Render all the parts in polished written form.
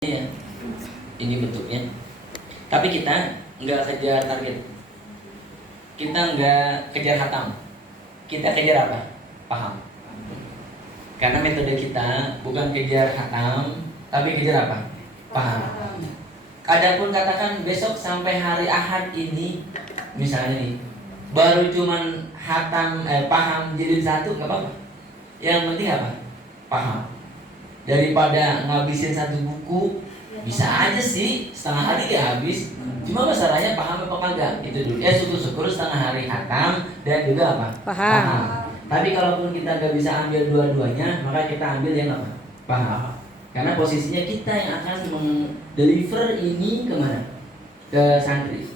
Ya, ini bentuknya. Tapi kita nggak kejar target. Kita nggak kejar hatam. Kita kejar apa? Paham. Karena metode kita bukan kejar hatam, tapi kejar apa? Paham. Adapun katakan besok sampai hari Ahad ini, misalnya nih, baru cuman hatam, paham jilid 1 nggak apa-apa. Yang penting apa? Paham. Daripada ngabisin satu buku, bisa aja sih setengah hari dia habis. Cuma masalahnya paham apa kagak itu dulu. Ya syukur-syukur setengah hari hatam dan juga apa? Paham. Tapi kalaupun kita gak bisa ambil dua-duanya, maka kita ambil yang apa? Paham. Karena posisinya kita yang akan mendeliver ini kemana? Ke santri.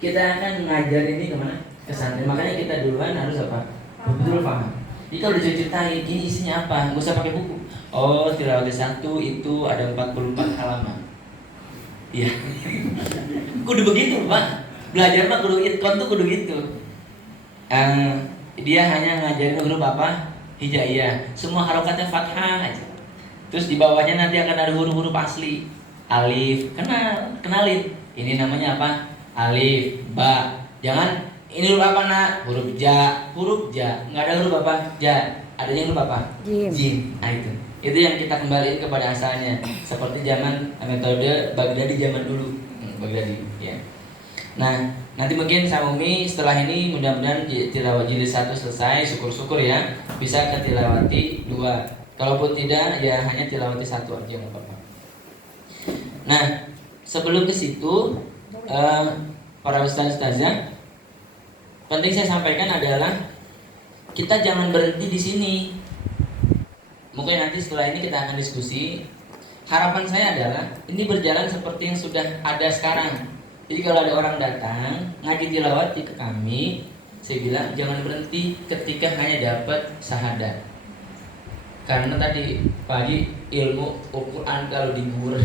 Kita akan ngajar ini kemana? Ke santri. Makanya kita duluan harus apa? Betul paham. Jadi kalau diceritain ini isinya apa, nggak usah pakai buku. Oh, tilawah 1 itu ada 44 halaman. Iya. Kudu begitu, Pak. Belajar mah kudu itkon tuh kudu gitu. Dia hanya ngajarin huruf apa? Hijaiyah. Semua harokatnya fathah aja. Terus di bawahnya nanti akan ada huruf-huruf asli. Alif, kenalin. Ini namanya apa? Alif, ba. Jangan ini huruf apa nak? Huruf ja. Nggak ada huruf apa? Ja. Adanya huruf apa? Jim. Nah itu yang kita kembaliin kepada asalnya. Seperti zaman metode Baghdadi zaman dulu. Baghdadi ya. Nah nanti mungkin sama Umi setelah ini mudah-mudahan tilawah jilid 1 selesai. Syukur-syukur ya. Bisa ke tilawati 2. Kalaupun tidak ya hanya tilawati 1 aja nggak apa-apa. Nah sebelum ke situ para ustaz-ustazah, penting saya sampaikan adalah kita jangan berhenti di sini. Mungkin nanti setelah ini kita akan diskusi. Harapan saya adalah ini berjalan seperti yang sudah ada sekarang. Jadi kalau ada orang datang ngaji tilawat ke kami, saya bilang jangan berhenti ketika hanya dapat syahadat. Karena tadi Pak Haji, ilmu Al-Quran kalau digubur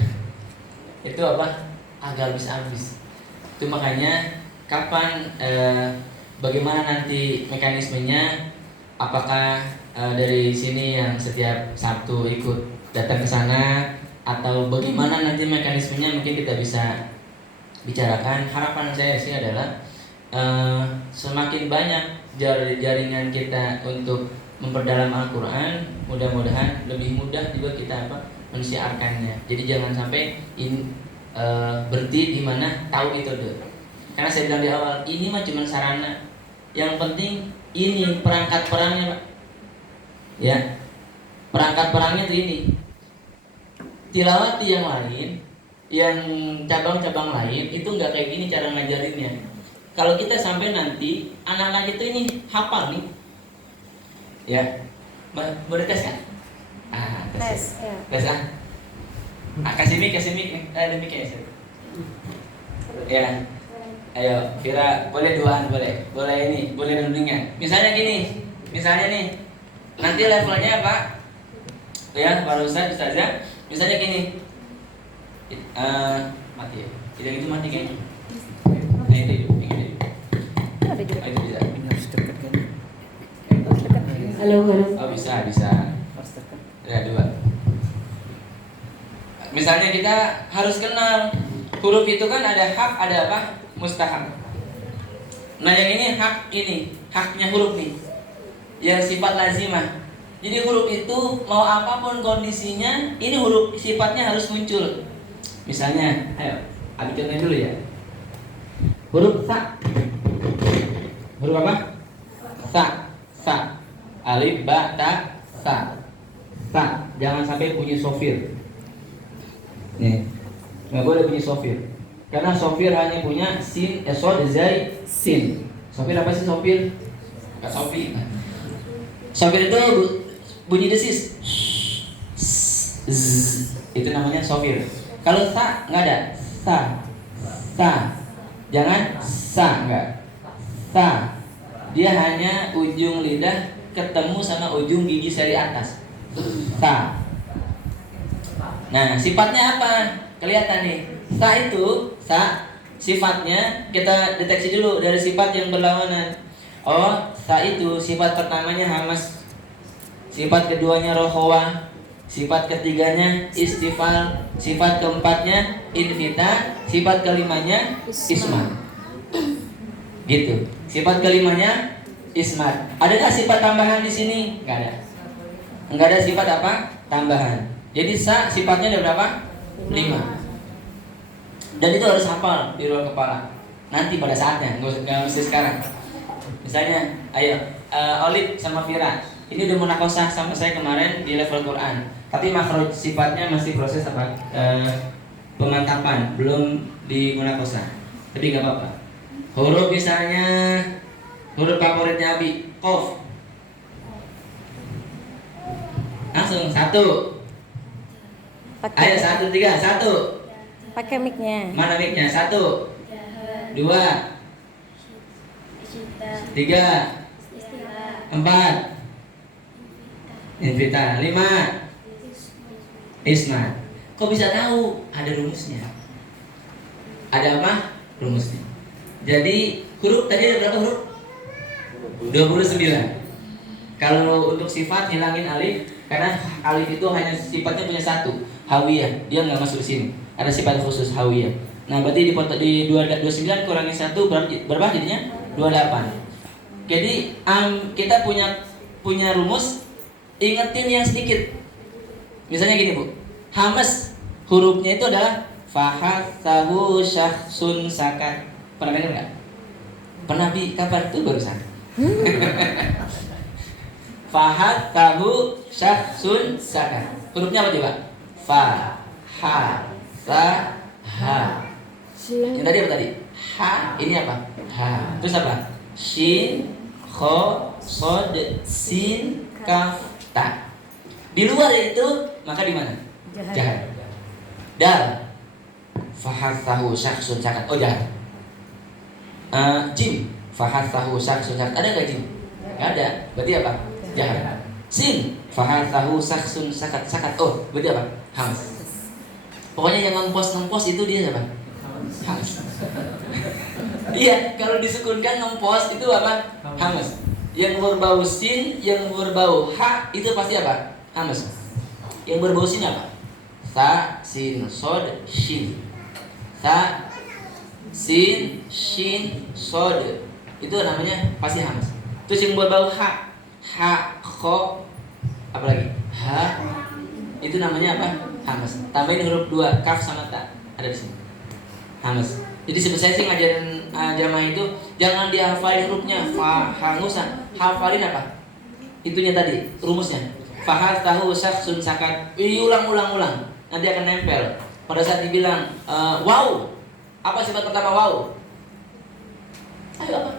itu apa? Agak habis-habis. Itu makanya kapan bagaimana nanti mekanismenya? Apakah dari sini yang setiap Sabtu ikut datang ke sana, atau bagaimana nanti mekanismenya mungkin kita bisa bicarakan. Harapan saya sih adalah semakin banyak jaringan kita untuk memperdalam Al-Quran, mudah-mudahan lebih mudah juga kita mensiarkannya. Jadi jangan sampai berhenti di mana tahu metode. Karena saya bilang di awal, ini mah cuma sarana. Yang penting ini perangkat perangnya, Pak. Ya. Perangkat perangnya itu ini. Tilawati yang lain, yang cabang-cabang lain itu enggak kayak gini cara ngajarinnya. Kalau kita sampai nanti anak-anak itu ini hafal nih. Ya. Boleh tes kan? Tes. Ya. Tes ah. Kasih mic nih. Mic ya. Ya. Ayo, Vira, boleh duaan, boleh ini, boleh rundingnya. Misalnya nih, nanti levelnya Pak, ya, para ustazah, misalnya gini, mati ya, tidak itu mati kayaknya. Nah itu bisa. Halo. Oh bisa. Ya 2. Misalnya kita harus kenal huruf itu kan ada hak, ada apa? Mustahab. Nah yang ini haknya huruf nih, yang sifat lazimah. Jadi huruf itu mau apapun kondisinya, ini huruf sifatnya harus muncul. Misalnya, ayo, Abi contohin dulu ya. Huruf sa. Huruf apa? Sa. Alif, ba, ta, sa. Sa. Jangan sampai bunyi sofir. Nih, nggak boleh bunyi sofir. Karena sofir hanya punya sin, sod, zai, sin. Sofir apa sih sofir? Enggak sofir. Sofir itu bunyi desis. Itu namanya sofir. Kalau sa enggak ada. Sa. Jangan sa, enggak. Sa. Dia hanya ujung lidah ketemu sama ujung gigi seri atas. Sa. Nah, sifatnya apa? Kelihatan nih. Sa sifatnya kita deteksi dulu dari sifat yang berlawanan. Oh, sa itu sifat pertamanya hamas, sifat keduanya rohawah, sifat ketiganya istifal, sifat keempatnya invita, sifat kelimanya ismat. Gitu. Sifat kelimanya ismat. Ada nggak sifat tambahan di sini? Nggak ada. Nggak ada sifat apa? Tambahan. Jadi sifatnya ada berapa? 5. Dan itu harus hafal di luar kepala. Nanti pada saatnya, nggak mesti sekarang. Misalnya, ayo, Olip sama Vira, ini udah munakosah sama saya kemarin di level Quran. Tapi makhraj sifatnya masih proses apa? Pemantapan, belum di munakosah. Tapi nggak apa-apa. Huruf misalnya, huruf favoritnya Abi, Qaf. Langsung 1. Ayo 1, 3, 1. Pakai mic-nya. Mana mic-nya? 1, 2, 3, 4, invita, 5, ismat. Kok bisa tahu? Ada rumusnya. Ada apa? Rumusnya. Jadi huruf tadi ada berapa huruf? 29. Kalau untuk sifat hilangin alif, karena alif itu hanya sifatnya punya satu, hawiyah. Dia nggak masuk sini. Ada sifat khusus hawiyah. Nah, berarti di 29 kurangi 1 berapa jadinya? 28. Jadi kita punya rumus, ingetin yang sedikit. Misalnya gini, Bu. Hamas hurufnya itu adalah fahatsahu syakhsun sakat. Pernah dengar nggak? Pernah kapan tuh barusan? Fahatsahu syakhsun sakat. Hurufnya apa coba? Fa, ha, sa, ha. Yang tadi apa tadi? Ha, ini apa? Ha. Terus apa? Shin, kho, sod, sin, kaf, ta. Di luar itu maka di mana? Jahat. Dal. Fahatsahu syakhsun sakat. Oh, jahat. Jim. Fahatsahu syakhsun sakat. Ada nggak jim? Nggak ada. Berarti apa? Jahat. Sin. Fahatsahu syakhsun sakat. Sakat. Oh, berarti apa? Hams. Pokoknya yang ngempos itu dia siapa? Hams. Iya, kalau disukunkan ngempos itu apa? Hams. Yang berbau sin, yang berbau ha itu pasti apa? Hams. Yang berbau sin apa? Sa, sin, sod, shin. Sa, sin, shin, sod. Itu namanya pasti hams. Terus yang berbau ha, kho, apa lagi? Ha, itu namanya apa? Hams. Tambahin huruf 2, kaf sama ta. Ada di sini. Hams. Jadi sebenarnya sih ngajarin jamaah itu jangan dihafalin hurufnya fa, ha, ngusa. Hafalin apa? Itunya tadi, rumusnya. Fahal tahu syakhsun sakat. Ulang. Nanti akan nempel. Pada saat dibilang wow. Apa sifat pertama wow? Ayo apa?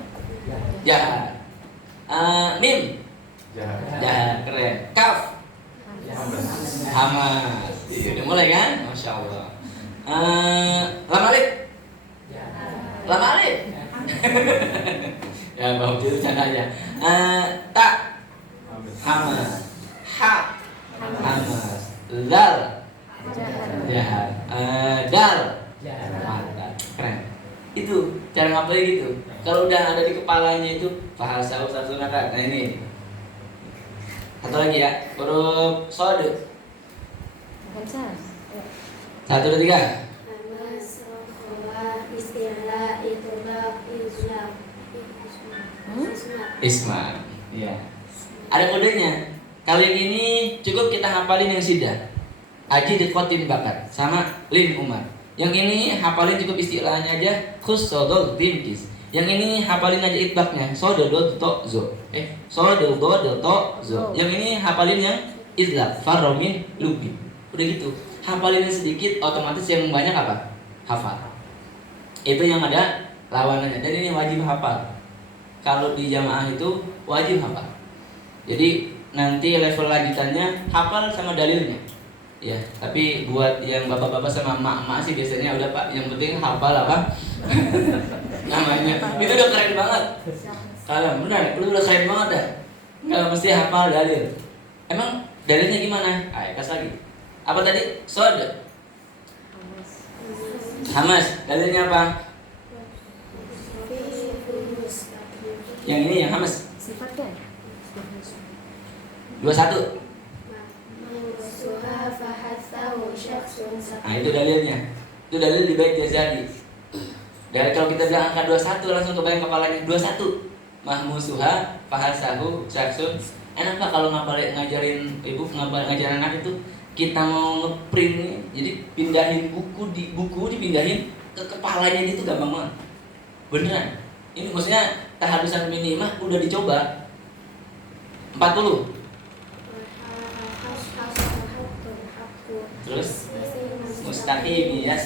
Jahat. Mim. Jahat. Keren. Kaf. Hamas. Udah mulai kan? Masya Allah. Lam alif. Lam alif. Ya bawa jurusan aja. Tak. Hamas. Ha. Hamas. Zal. Jahat. Dal. Mantap. Keren. Itu cara ngapalin gitu. Kalau udah ada di kepalanya itu bahasa satu nakat. Nah ini. Satu lagi ya. Huruf sod. 1, 2, 3. Isma. Iya. Ada kodenya. Kalau yang ini cukup kita hafalin yang sidah. Aji dikotin bakat sama lin umar. Yang ini hafalin cukup istilahnya aja khusodol bintis. Yang ini hafalin aja itbaknya sododol to zo. Sododol to zo. Yang ini hafalin yang idlak faromin lubi. Udah gitu. Hafalin sedikit otomatis yang banyak apa? Hafal. Itu yang ada lawanannya. Dan ini wajib hafal. Kalau di jamaah itu wajib hafal. Jadi nanti level lanjutannya hafal sama dalilnya. Ya, tapi buat yang bapak-bapak sama emak-emak sih biasanya udah Pak, yang penting hafal apa namanya. Itu udah keren banget. Kalau benar, itu udah keren banget dah. Kalau mesti hafal dalil. Emang dalilnya gimana? Ayo kas lagi. Apa tadi? Sod. Hamas. Dalilnya apa? Yang ini yang hamas. 21. Nah itu dalilnya. Itu dalil di bait Jazari. Dan kalau kita bilang angka 21 langsung kebayang kepalanya 21. Mahmusuha fahasahu syaksun. Enak Pak kalau ngajarin ibu ngajarin anak itu kita mau ngeprint, jadi pindahin buku dipindahin ke kepalanya itu gampang banget. Beneran. Ini maksudnya tahadusan minimah udah dicoba 40. Terus mustaqim ya.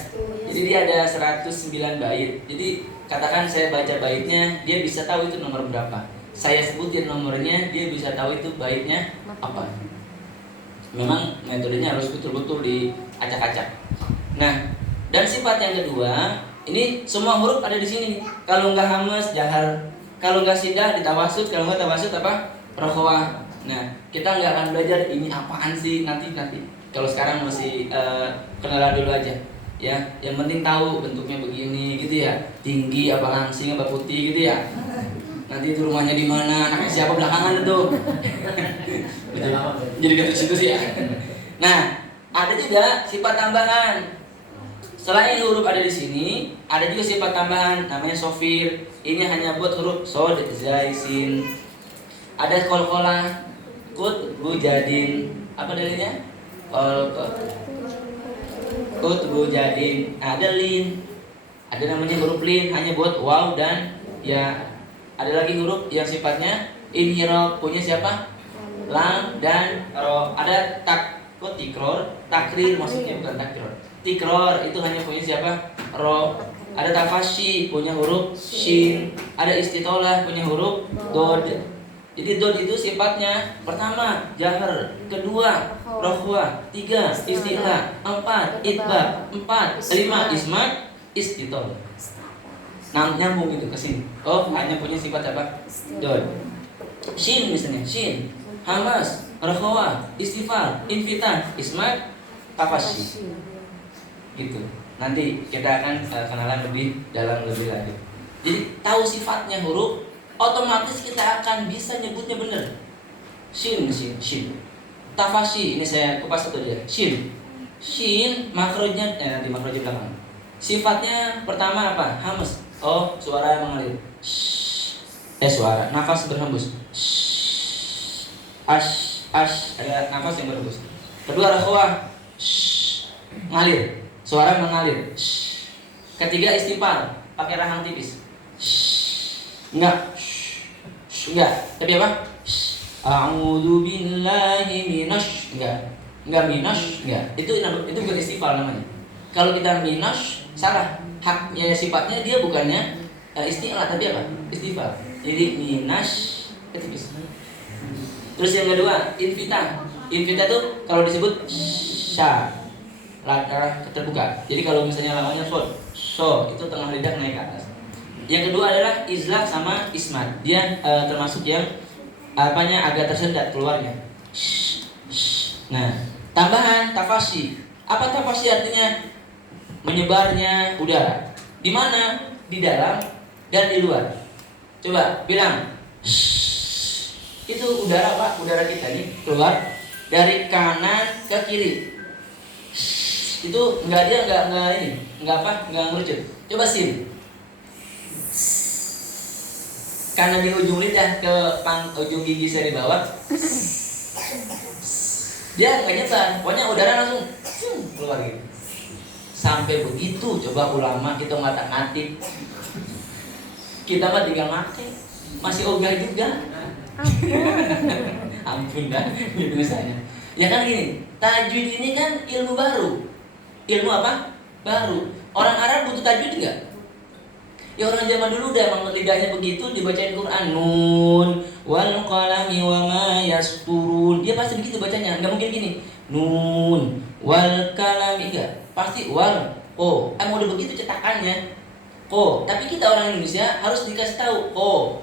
Jadi dia ada 109 bait. Jadi katakan saya baca baitnya, dia bisa tahu itu nomor berapa. Saya sebutin nomornya, dia bisa tahu itu baitnya apa. Memang metodenya harus betul-betul diacak-acak. Nah, dan sifat yang kedua, ini semua huruf ada di sini. Kalau nggak hamas, jahar. Kalau nggak sidah, ditawasud. Kalau nggak tawasud apa? Rokhwah. Nah, kita nggak akan belajar ini apaan sih nanti. Kalau sekarang masih kenalan dulu aja. Ya, yang penting tahu bentuknya begini gitu ya. Tinggi apa langsing apa putih gitu ya. Nanti itu rumahnya di mana, anaknya siapa belakangan itu. Jadi ke situ sih ya. Nah, ada juga sifat tambahan. Selain huruf ada di sini, ada juga sifat tambahan namanya sofir. Ini hanya buat huruf sod, zai, sin. Ada kolkolah, kut, bujadin. Apa dalilnya? Kut, bujadin. Ada lin. Ada namanya huruf lin hanya buat waw dan ya. Ada lagi huruf yang sifatnya inhiraf, punya siapa? Lam dan ro. Ada takut tikror, takrir maksudnya bukan takror. Tikror itu hanya punya siapa? Ro. Ada tafashi punya huruf shin. Ada istitolah punya huruf dod. Jadi dod itu sifatnya pertama jahar, kedua rokhwah, tiga istilah, empat itbab, lima ismat, istitolah. Nyambung gitu ke sini. Oh, hanya punya sifat apa? Dod. Shin misalnya, shin, hamas, rokhwah, istighfar, infitah, ismat, tafashi. Gitu. Nanti kita akan kenalan lebih dalam lebih lanjut. Jadi tahu sifatnya huruf, otomatis kita akan bisa nyebutnya benar. Shin. Tafashi, ini saya kupas satu aja. Shin makrojnya nanti makrojnya belakang. Sifatnya pertama apa? Hamas. Oh, suara yang mengalir. Suara, nafas berhembus. Ash, ada nafas yang berhembus. Kedua rokhwah. Ngalir. Suara mengalir. Ketiga istighfar, pakai rahang tipis. Enggak. Tapi apa? A'udzu billahi minasy. Enggak minasy, enggak. Itu bukan istighfar namanya. Kalau kita minasy salah. Haknya sifatnya dia bukannya istilah tapi apa? Istighfar. Jadi minasy tipis. Terus yang kedua, infitah. Infitah itu kalau disebut sya, terbuka. Jadi kalau misalnya lawannya so itu tengah lidah naik ke atas. Yang kedua adalah izlaq sama ismat. Dia termasuk yang agak tersendat keluarnya. Nah, tambahan tafashi. Apa tafashi artinya? Menyebarnya udara. Di mana? Di dalam dan di luar. Coba bilang. Itu udara Pak, udara kita nih keluar dari kanan ke kiri. Itu enggak ngerucut. Coba sin. Karena di ujung lidah ke ujung gigi saya di bawah. Dia enggak nyebar, pokoknya udara langsung keluar gitu. Sampai begitu, coba ulama kita ngatik. Kita mah tinggal make, masih ogah juga. Ampun dah, gitu misalnya. Ya kan gini, tajwid ini kan ilmu baru. Ilmu apa? Baru. Orang Arab butuh tajwid enggak? Ya orang zaman dulu udah emang lidahnya begitu dibacain Quran. Nun wal qalami wa ma yasturun. Dia pasti begitu bacanya, enggak mungkin gini. Nun wal qalami enggak. Pasti wal emang udah begitu cetakannya. Tapi kita orang Indonesia harus dikasih tahu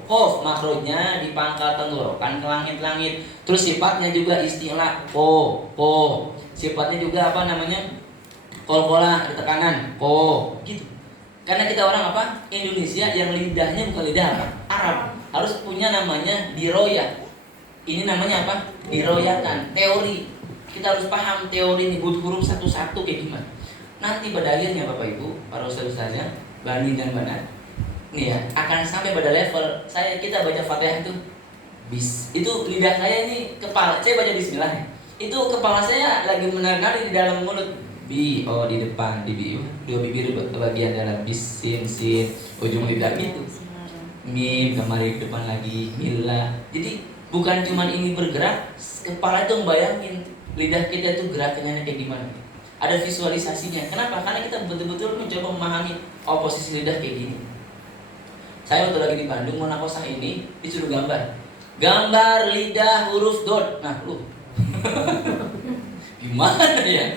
kof makrojnya di pangkal tenggorokan ke langit-langit. Terus sifatnya juga istilah sifatnya juga apa namanya? Kol-kolah ada tekanan gitu. Karena kita orang apa? Indonesia yang lidahnya bukan lidah apa? Arab. Harus punya namanya diroyah. Ini namanya apa? Diroyahkan, teori. Kita harus paham teori nih, huruf satu-satu kayak gimana. Nanti pada akhirnya Bapak Ibu, para ustaz-ustaznya, bani dan banat, nih ya, akan sampai pada level kita baca Fatihah itu itu lidah saya ini, kepala saya baca bismillah ya. Itu kepala saya lagi menari di dalam mulut. Bi, oh di depan, di bi, dua bibir bagian dalam, bis, sin, ujung lidah gitu. Mim, kembali ke depan lagi, mila. Jadi bukan cuma ini bergerak, kepala itu membayangin lidah kita itu gerakannya kayak gimana. Ada visualisasinya. Kenapa? Karena kita betul-betul mencoba memahami posisi lidah kayak gini. Saya waktu lagi di Bandung mau nakosah ini disuruh gambar lidah huruf dot. Nah lu gimana ya?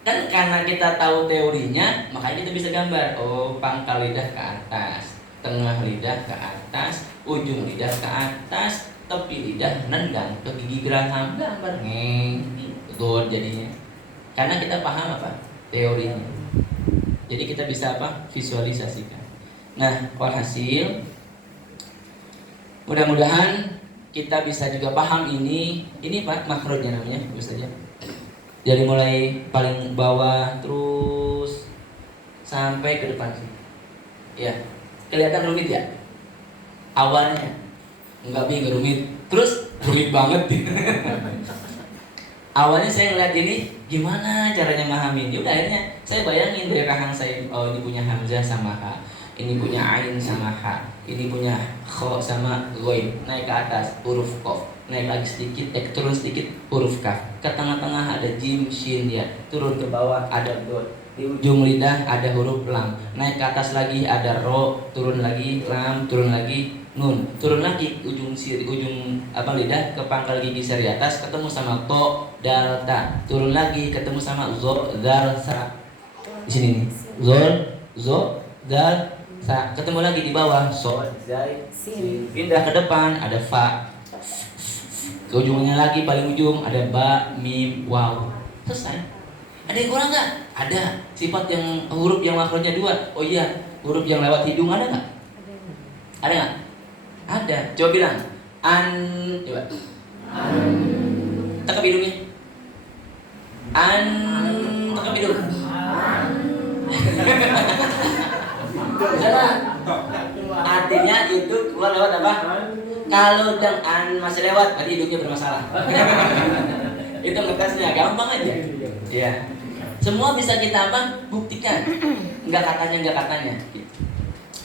Kan karena kita tahu teorinya, makanya kita bisa gambar. Oh, pangkal lidah ke atas, tengah lidah ke atas, ujung lidah ke atas, tepi lidah nendang ke gigi geraham, gambar dot jadinya. Karena kita paham apa? Teorinya. Jadi kita bisa apa? Visualisasikan. Nah, walhasil mudah-mudahan kita bisa juga paham ini Pak makrojnya namanya, bagus saja. Jadi mulai paling bawah terus sampai ke depan sini. Ya, kelihatan rumit ya? Awalnya enggak rumit, terus rumit banget. Awalnya saya ngeliat ini gimana caranya memahami ini. Udah akhirnya saya bayangin dari rahang saya, oh ini punya hamzah sama ha, ini punya ain sama ha, ini punya kho sama ghain, naik ke atas huruf qaf, naik lagi sedikit, turun sedikit huruf kaf, ke tengah-tengah ada jim shin ya, turun ke bawah ada dot, di ujung lidah ada huruf lam, naik ke atas lagi ada ro, turun lagi lam, turun lagi nun, turun lagi ujung lidah ke pangkal gigi seri atas ketemu sama to dal ta, turun lagi ketemu sama zo dal sa, di sini nih zo dal sa, ketemu lagi di bawah so zai sin, pindah ke depan ada fa, ke ujungnya lagi paling ujung ada ba mim waw, selesai. Ada yang kurang nggak? Ada sifat yang huruf yang makrojnya 2. Oh iya, huruf yang lewat hidung ada nggak? Ada nggak? Ada. Coba bilang an, coba tekap hidungnya. An, tekap hidung. Salah. Artinya itu keluar lewat apa? Kalau yang an masih lewat, berarti hidungnya bermasalah. Itu ngetesnya gampang aja. Ya. Semua bisa kita apa? Buktikan. Enggak katanya.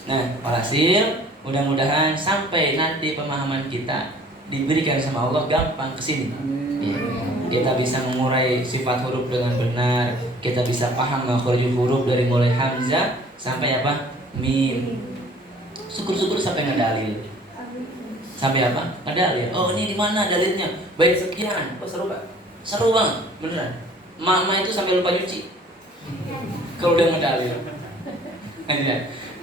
Nah, walhasil mudah-mudahan sampai nanti pemahaman kita diberikan sama Allah gampang kesini. Ya. Kita bisa mengurai sifat huruf dengan benar. Kita bisa paham makhraj huruf dari mulai hamzah sampai apa? Mim. Syukur-syukur sampai ngedalil. Sampai apa? Ngedalil. Oh, ini di mana dalilnya? Baik sekian. Oh, seru Pak. Seru banget, beneran. Mama itu sampai lupa nyuci kalau udah ngedalil.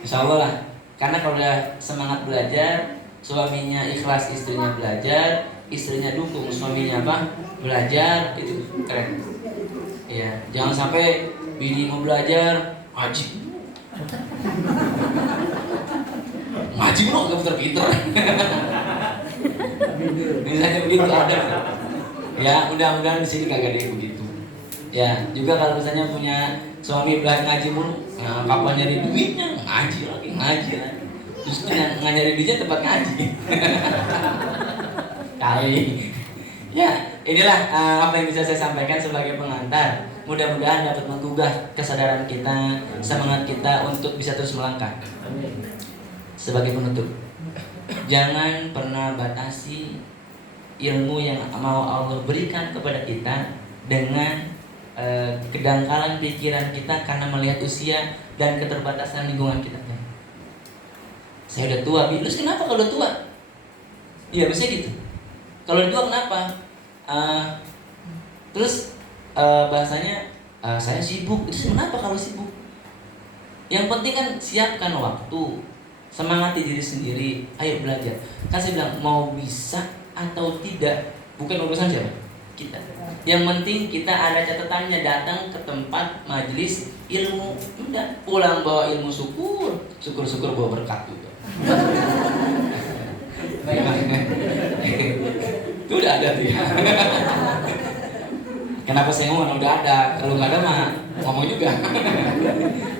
Insya Allah lah. Karena kalau udah semangat belajar, suaminya ikhlas, istrinya belajar, istrinya dukung, suaminya apa? Belajar, itu keren. Ya, jangan sampai bini mau belajar, ngaji nggak pinter-pinter. Misalnya begitu ada. Ya, mudah-mudahan di sini kagak ada yang begitu. Ya, juga kalau misalnya punya suami belajar ngaji mulu, ya, kapan nyari duitnya? Ngaji lagi. Justru nggak nyari duitnya tempat ngaji. Kali. Ya, inilah apa yang bisa saya sampaikan sebagai pengantar. Mudah-mudahan dapat menggugah kesadaran kita, semangat kita untuk bisa terus melangkah. Sebagai penutup, jangan pernah batasi ilmu yang mau Allah berikan kepada kita dengan kedangkalan pikiran kita karena melihat usia dan keterbatasan lingkungan kita. Saya udah tua, terus kenapa kalau tua? Iya bisa gitu. Kalau tua kenapa? Terus bahasanya saya sibuk. Terus kenapa kalau sibuk? Yang penting kan siapkan waktu, semangati diri sendiri, ayo belajar. Kan saya bilang mau bisa atau tidak bukan urusan siapa? Kita. Yang penting kita ada catatannya, datang ke tempat majelis ilmu, udah pulang bawa ilmu, syukur bawa berkat juga. Itu udah ada tuh ya. Kenapa saya ngomong udah ada? Kalau nggak ada mah ngomong juga.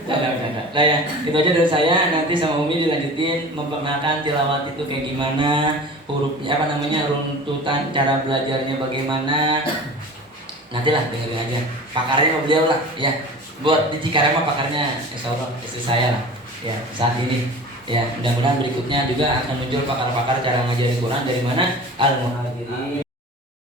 Canda. Lah ya, itu aja dari saya. Nanti sama Umi dilanjutin memperkenalkan tilawat itu kayak gimana, hurufnya apa namanya, runtutan cara belajarnya bagaimana. Nantilah dengerin aja. Pakarnya sama beliau lah, ya. Buat di Cikarang mah pakarnya insya Allah istri saya lah. Ya, saat ini. Ya, mudah-mudahan berikutnya juga akan muncul pakar-pakar cara ngajarin Quran dari mana? Al-Muhajirin.